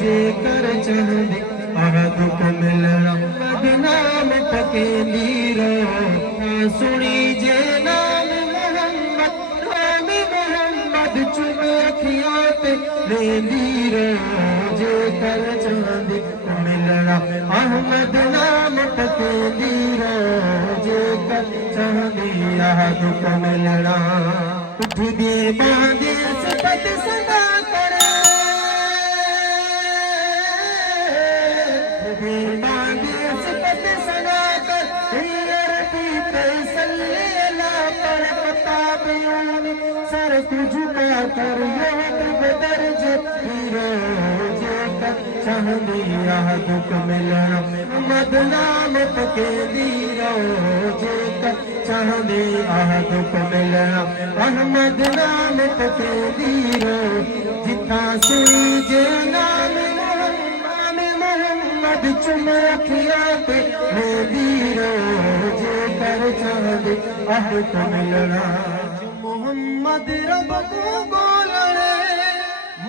जे कर चाहदे अहद को मिलना बदनाम पकेंदी रहो सुनी जे नाम मोहम्मद चुम अखियां ते लेंदी रहो जे कर चाहदे मिलना अहमद नाम पकेंदी रहो जे कर चाहदे अहद को मिलना उठ दे बांधे सपत सदा करे बांधे सपत सदा कर रबी पे सल्ले अला पर किताब सर को झुका कर योग बदर्ज हीरो जे कर चाहदी अहद को मिलना अहमद नाम पकेंदी रहो जे कर चाहदी अहद को मिलना अहमद नाम पकेंदी रहो जिथा सुनी जे नाम मोहम्मद चुम अखियां ते लेंदी रहो जे कर चाहदी अहद को मिलना मोहम्मद रब को बोलने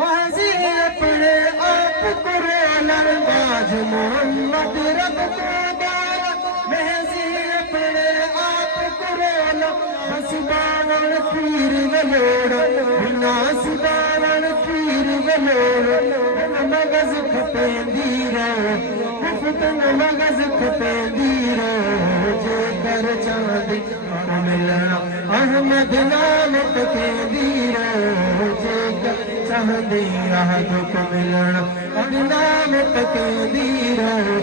माजी अपने आप को लड़बाज मोहम्मद रब को महजी अपने आप को रोलो हसबान पीर वलोड़ बिना सुबान पीर वलोड़ मगज खपेंदी रहो मुफ्तन मगज खपेंदी रहो जे कर चाहदी मिलना अहमद नाम पकेंदी रहो जे कर चाहदी अहद को मिलना अहमद नाम पकेंदी रहो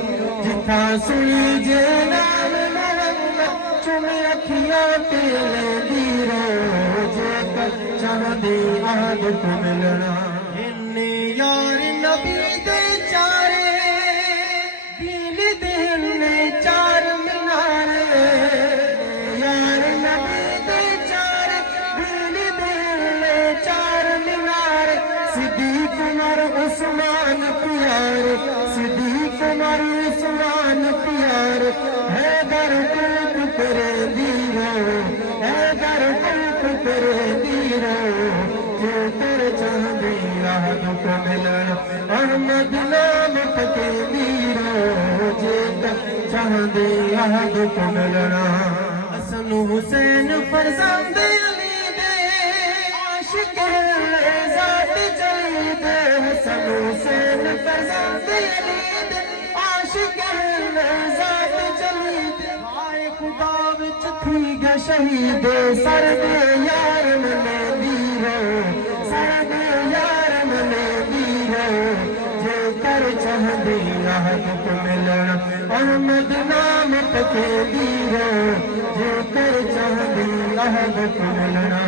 जिथा सुनी जे नाम मोहम्मद चुम अखियां ते लेंदी रहो जे कर चाहदी अहद को मिलना इन्ने यार नबी दे चारे दिल दिल ने चार मीनारे यार नबी दे चारे दिल दिल ने चार मीनारे सिद्दीक उमर उस्मान प्यारे सिद्दीक उमर उस्मान प्यारे है दर कुल करे दीरो है दर कुल करे दीरो जो कर चाहदी अहद को मिलना अहमद नाम पकेंदी रहो जे कर चाहदी अहद को मिलना हसन हुसैन फरजंद अली दे आशिक ज़ात जली दे हसन हुसैन फरजंद अली दे आशिक ज़ात जली दे आए खुदा विच थी ग शहीद सर दे यार मने दीरो सर दे यार मने दीरो जे कर चाहदी अहद को मिलना अहमद नाम पकेंदी रहो जे कर चाहदी अहद को मिलना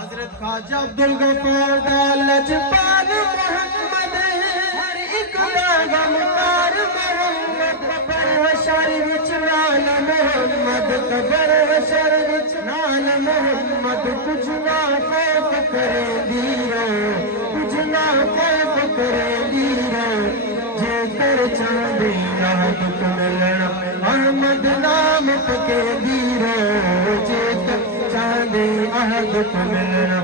हजरत ख्वाजा अब्दुल गफ्फार दा लजपाल मोहम्मद हर एक गमकार मोहम्मद कबर हशर विच नाल मोहम्मद कबर हशर विच नाल मोहम्मद कुछ ना खौफ करेंदी रहो कुछ ना खौफ करेंदी रहो जे कर चाहदी अहद को मिलना अहमद नाम पकेंदी रहो जे कर चाहदी अहद को मिलना।